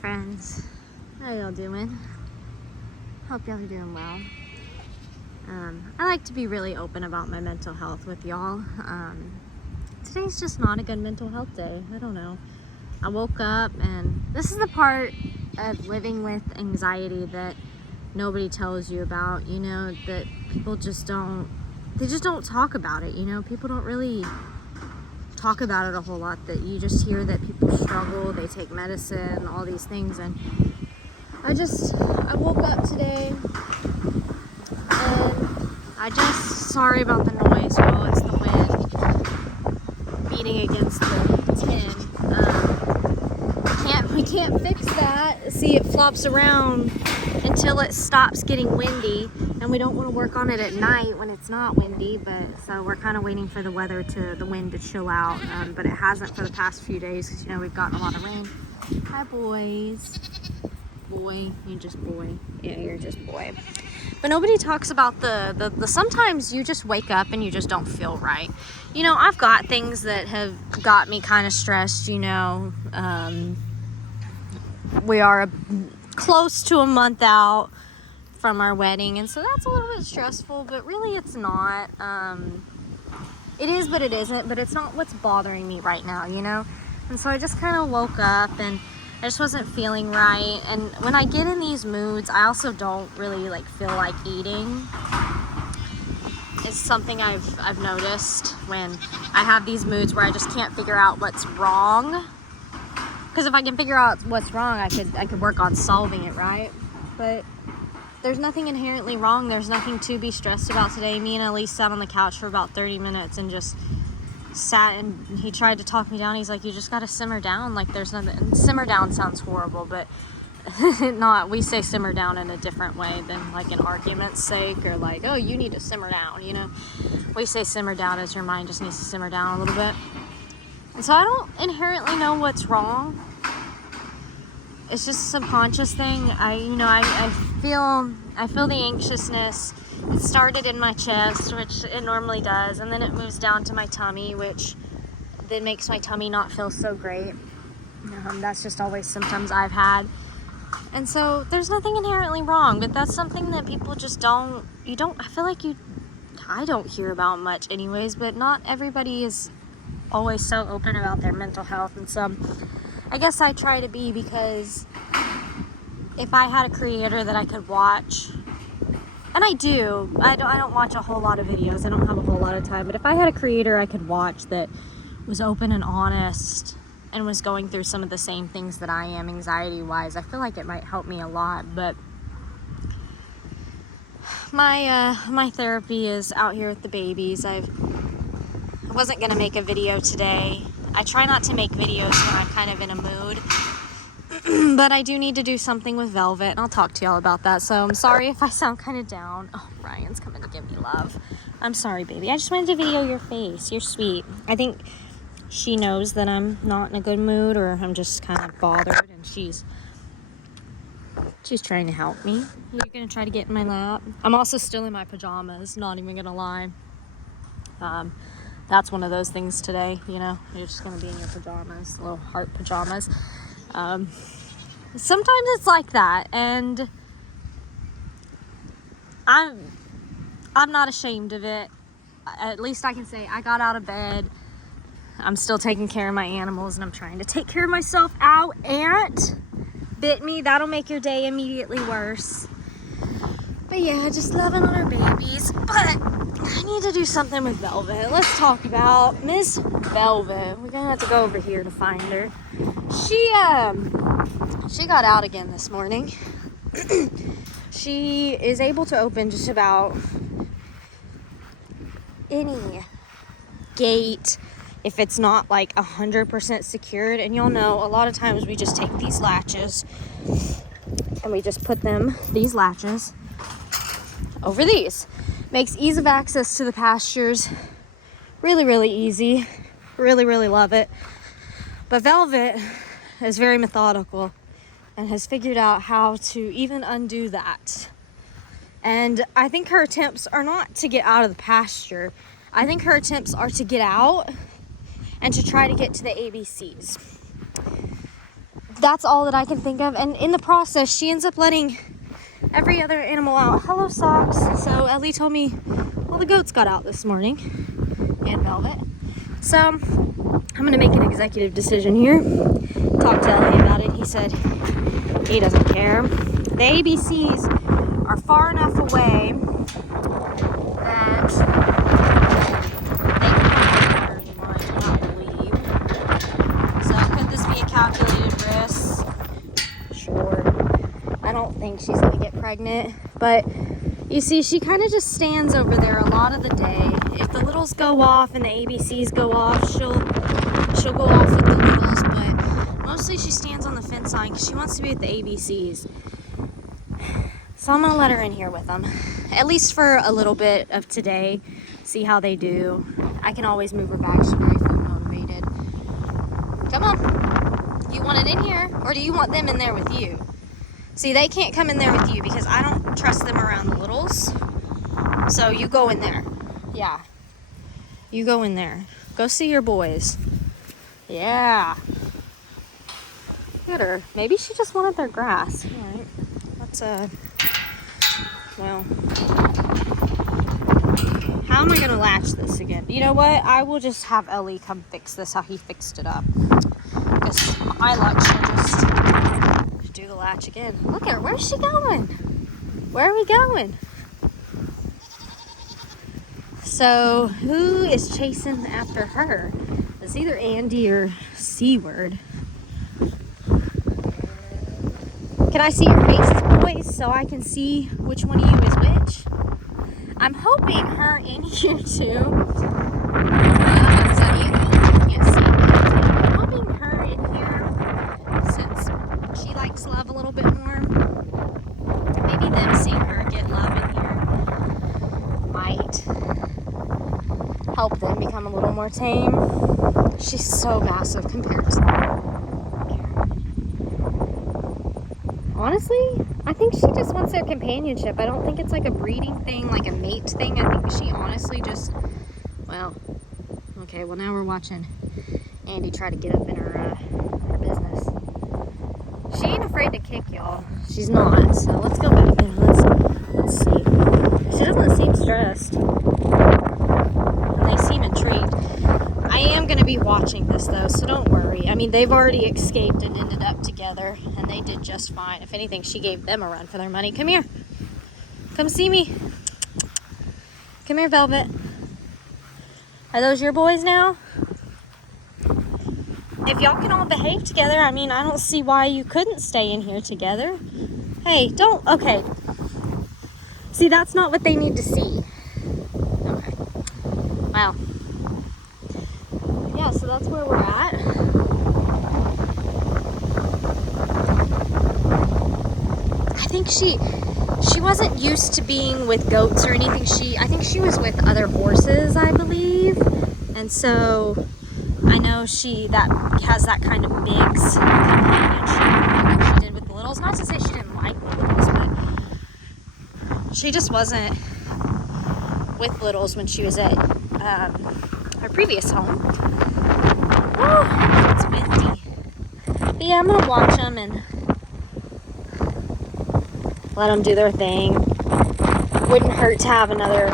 friends, how y'all doing? Hope y'all are doing well. I like to be really open about my mental health with y'all. Today's just not a good mental health day. I don't know. I woke up and this is the part of living with anxiety that nobody tells you about, you know, that people just don't talk about it, you know. People don't really talk about it a whole lot, that you just hear that people struggle, they take medicine, all these things. And I woke up today and sorry about the noise, y'all. It's the wind beating against the tin. We can't fix that. See, it flops around until it stops getting windy, and we don't want to work on it at night when it's not windy, but so we're kind of waiting for the wind to chill out, but it hasn't for the past few days because, you know, we've gotten a lot of rain. Hi, boys. Boy, you just boy. Yeah, you're just boy. But nobody talks about the sometimes you just wake up and you just don't feel right. You know, I've got things that have got me kind of stressed, you know. We are close to a month out from our wedding, and so that's a little bit stressful, but really it's not. It is, but it isn't, but it's not what's bothering me right now, you know. And so I just kind of woke up and I just wasn't feeling right. And when I get in these moods, I also don't really feel like eating. It's something I've noticed when I have these moods where I just can't figure out what's wrong. Because if I can figure out what's wrong, I could work on solving it, right? But there's nothing inherently wrong. There's nothing to be stressed about today. Me and Elise sat on the couch for about 30 minutes and just sat, and he tried to talk me down. He's like, you just got to simmer down. Like, there's nothing. And simmer down sounds horrible, but we say simmer down in a different way than like an argument's sake, or like, oh, you need to simmer down, you know. We say simmer down as your mind just needs to simmer down a little bit. And so I don't inherently know what's wrong. It's just a subconscious thing. I feel the anxiousness. It started in my chest, which it normally does, and then it moves down to my tummy, which then makes my tummy not feel so great. That's just always symptoms I've had. And so there's nothing inherently wrong, but that's something that people just I don't hear about much anyways, but not everybody is always so open about their mental health. And so I guess I try to be, because if I had a creator that I could watch, and I don't watch a whole lot of videos, I don't have a whole lot of time, but if I had a creator I could watch that was open and honest and was going through some of the same things that I am anxiety wise, I feel like it might help me a lot. But my therapy is out here with the babies. I wasn't gonna make a video today. I try not to make videos when I'm kind of in a mood, but I do need to do something with Velvet, and I'll talk to y'all about that. So I'm sorry if I sound kind of down. Oh, Ryan's coming to give me love. I'm sorry, baby. I just wanted to video your face. You're sweet. I think she knows that I'm not in a good mood, or I'm just kind of bothered, and she's trying to help me. You're gonna try to get in my lap. I'm also still in my pajamas, not even gonna lie. That's one of those things today, you know, you're just going to be in your pajamas, little heart pajamas. Sometimes it's like that, and I'm not ashamed of it. At least I can say I got out of bed. I'm still taking care of my animals, and I'm trying to take care of myself. Ow, ant bit me. That'll make your day immediately worse. But yeah, just loving on our babies. But I need to do something with Velvet. Let's talk about Miss Velvet. We're gonna have to go over here to find her. She got out again this morning. She is able to open just about any gate if it's not like 100% secured. And you'll know a lot of times we just take these latches and we just put these latches over these. Makes ease of access to the pastures really, really easy. Really, really love it. But Velvet is very methodical and has figured out how to even undo that. And I think her attempts are not to get out of the pasture. I think her attempts are to get out and to try to get to the ABCs. that's all that I can think of. And in the process, she ends up letting every other animal out. Hello, Socks. So Ellie told me all the goats got out this morning, and Velvet. So I'm gonna make an executive decision here. Talked to Ellie about it. He said he doesn't care. The ABCs are far enough away that they can't anymore, I do not believe. So could this be a calculated risk? Sure. I don't think she's gonna get pregnant, but you see, she kind of just stands over there a lot of the day. If the littles go off and the ABCs go off, she'll go off with the littles, but mostly she stands on the fence line because she wants to be with the ABCs. So I'm gonna let her in here with them, at least for a little bit of today, see how they do. I can always move her back. She's very food motivated. Come on. You want it in here, or do you want them in there with you? See, they can't come in there with you because I don't trust them around the littles. So you go in there. Yeah. You go in there. Go see your boys. Yeah. Look at her. Maybe she just wanted their grass. All right. Let's, well. How am I going to latch this again? You know what? I will just have Ellie come fix this how he fixed it up. Because my luck, she'll just do the latch again. Look at her. Where's she going? Where are we going? So who is chasing after her? It's either Andy or C-word. Can I see your faces, boys, so I can see which one of you is which? I'm hoping her in here too. Is that Andy? Yes. I'm hoping her in here, since she likes love a little bit more. Maybe them seeing her get love in here might help them become a little more tame. She's so massive compared to them. Honestly, I think she just wants their companionship. I don't think it's like a breeding thing, like a mate thing. I think she honestly just, well, okay, well now we're watching Andy try to get up in her business. She ain't afraid to kick, y'all. She's not, so let's go back there. Let's see. She doesn't seem stressed. And they seem intrigued. I am going to be watching this though, so don't worry. I mean, they've already escaped and ended up together, and they did just fine. If anything, she gave them a run for their money. Come here. Come see me. Come here, Velvet. Are those your boys now? If y'all can all behave together, I mean, I don't see why you couldn't stay in here together. Hey, don't, okay. See, that's not what they need to see. Okay. Wow. Yeah, so that's where we're at. I think she wasn't used to being with goats or anything. I think she was with other horses, I believe. And so I know that has that kind of mix companionship like she did with the littles. Not to say she didn't like the littles, but she just wasn't with littles when she was at her previous home. Oh, it's windy. But yeah, I'm gonna watch them and let them do their thing. Wouldn't hurt to have another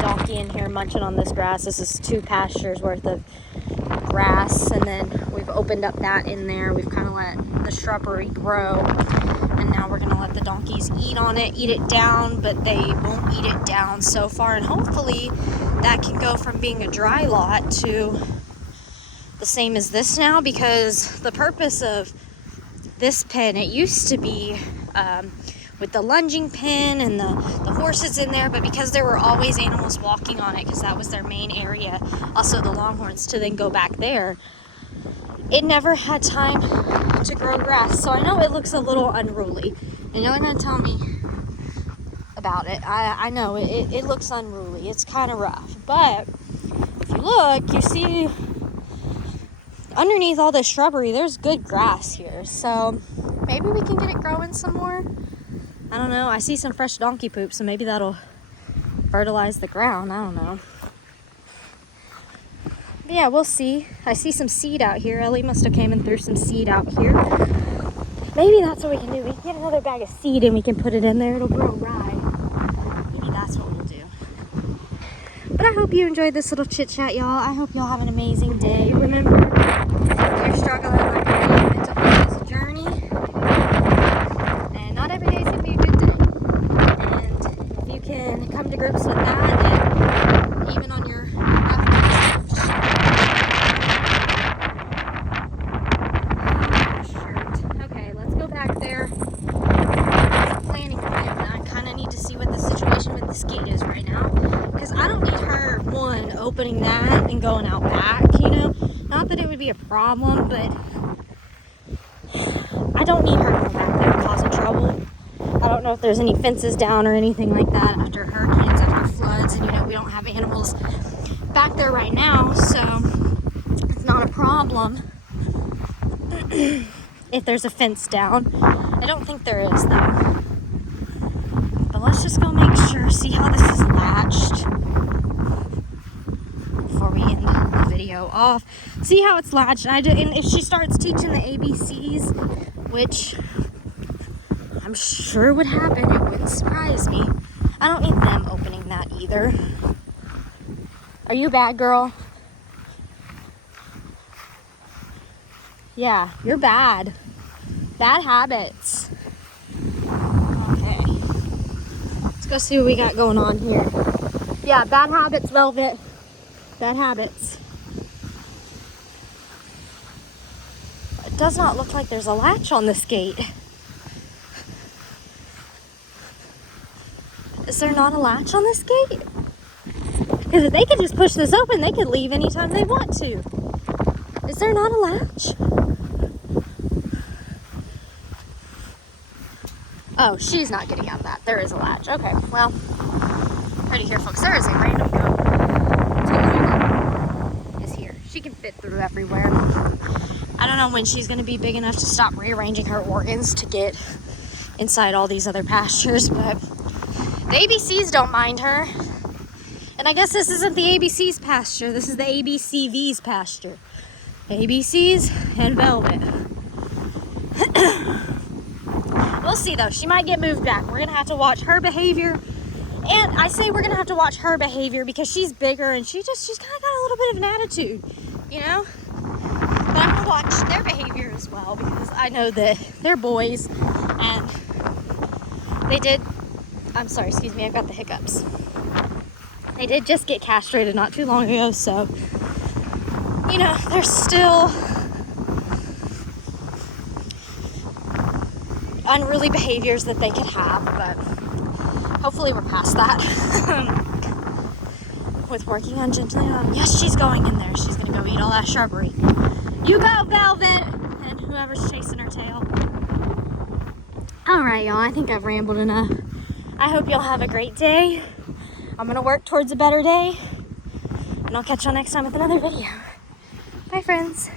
donkey in here munching on this grass. This is 2 pastures worth of grass, and then we've opened up that in there. We've kind of let the shrubbery grow, and now we're gonna let the donkeys eat on it, eat it down, but they won't eat it down so far, and hopefully that can go from being a dry lot to the same as this now, because the purpose of this pen, it used to be with the lunging pen and the horses in there, but because there were always animals walking on it, because that was their main area, also the longhorns to then go back there, it never had time to grow grass. So I know it looks a little unruly, and y'all are going to tell me about it. I know it looks unruly. It's kind of rough, but if you look, you see underneath all this shrubbery, there's good grass here, so maybe we can get it growing some more. I don't know. I see some fresh donkey poop, so maybe that'll fertilize the ground. I don't know. But yeah, we'll see. I see some seed out here. Ellie must have came and threw some seed out here. Maybe that's what we can do. We can get another bag of seed and we can put it in there. It'll grow rye. Maybe that's what we'll do. But I hope you enjoyed this little chit chat, y'all. I hope y'all have an amazing day. Remember, if you're struggling like I am, mental health is a journey. And not every day is going to be a good day. And if you can come to grips with that, and even on your rough days, okay, let's go back there. Planning plan. I kind of need to see what the situation with this gate is right now. Because I don't need her, one, opening that and going out back, you know? Not that it would be a problem, but I don't need her going back there causing trouble. I don't know if there's any fences down or anything like that after hurricanes, after floods, and you know, we don't have animals back there right now, so it's not a problem if there's a fence down. I don't think there is, though. But let's just go make sure, see how this is latched before we end the video off. See how it's latched. And if she starts teaching the ABCs, which I'm sure would happen, it wouldn't surprise me. I don't need them opening that either. Are you a bad girl? Yeah, you're bad. Bad habits. Okay. Let's go see what we got going on here. Yeah, bad habits, Velvet. Bad habits. It does not look like there's a latch on this gate. Is there not a latch on this gate? Because if they could just push this open, they could leave anytime they want to. Is there not a latch? Oh, she's not getting out of that. There is a latch. Okay, well, pretty here, folks. There is a random goat. Is here. She can fit through everywhere. I don't know when she's going to be big enough to stop rearranging her organs to get inside all these other pastures, but the ABCs don't mind her. And I guess this isn't the ABC's pasture. This is the ABCV's pasture. ABCs and Velvet. We'll see, though. She might get moved back. We're going to have to watch her behavior. And I say we're going to have to watch her behavior because she's bigger and she's kind of got a little bit of an attitude, you know? But I'm going to watch their behavior as well because I know that they're boys and they did... I'm sorry, excuse me, I've got the hiccups. They did just get castrated not too long ago, so, you know, there's still unruly behaviors that they could have, but hopefully we're past that. With working on gently on. Yes, she's going in there. She's going to go eat all that shrubbery. You go, Velvet! And whoever's chasing her tail. All right, y'all, I think I've rambled enough. I hope y'all have a great day. I'm going to work towards a better day. And I'll catch y'all next time with another video. Bye, friends.